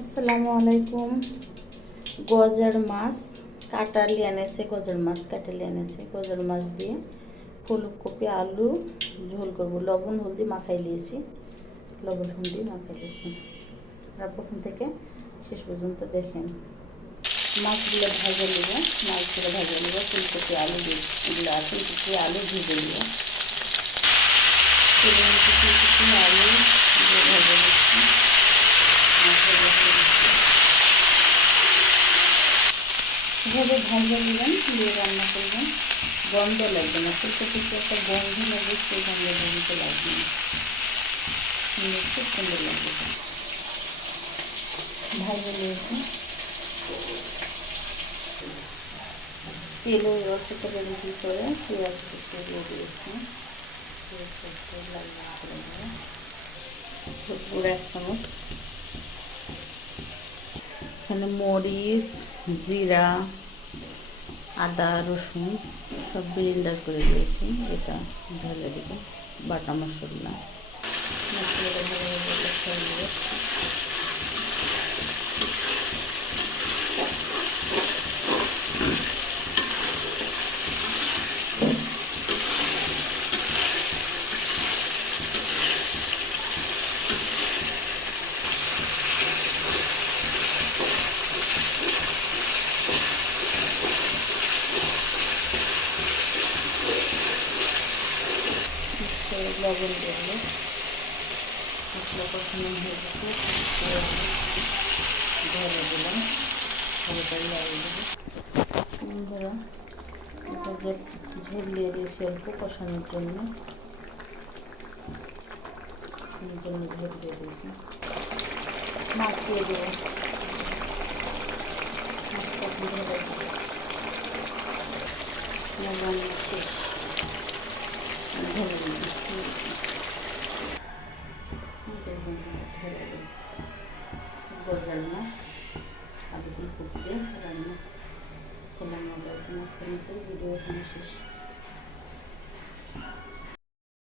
আসসালামু আলাইকুম। গজার মাছ কাটা লিয়ে এনেছে, গজার মাছ কাটা লিয়ে এনেছে। গজার মাছ দিয়ে ফুলকপি আলু ঝোল করবো। লবণ হলদি মাখাই নিয়েছি, লবণ হলদি মাখাই দিয়েছি। আর প্রথম থেকে শেষ পর্যন্ত দেখেন। মাছগুলো ভাজা নেব, মাছগুলো ভাজা নেব। ফুলকপি আলু এগুলো ফুলকপি আলু ভেজে নেব। ফুলকপি আলু ভাজা নিচ্ছি। এভাবে ভাজা দিবেন, দিয়ে রান্না করবেন, গন্ধ লাগবে না। ফুলকপিতে একটা গন্ধ লাগবে, সেই গন্ধ লাগবে না, খুব সুন্দর লাগবে। ভাজা নিয়েছি, তেলও অল্প করে বেশি করে পেঁয়াজ কুচি দিয়ে দিয়েছি। পুরো 1 চামচ। এখানে মরিচ, জিরা, আদা রসুন সব ব্লেন্ডার করে দিয়েছি। এটা ঢেলে দেবো, বাটা মশলা। লবণ দেবো, মশলা কষানো হয়ে গেছে, ঢেলে দিলাম, হালকা লাগিয়ে দেবো। ধরো এটা ঝোল দিয়ে দিয়েছি অল্প কষানোর জন্য, ঝোল দিয়ে দিয়েছি। মাছ দিয়ে দেবো, গজার মাছ আলু দিয়ে কুপিয়ে রান্না। আসসালামু আলাইকুম। আজকের মতো ভিডিও এখানে শেষ।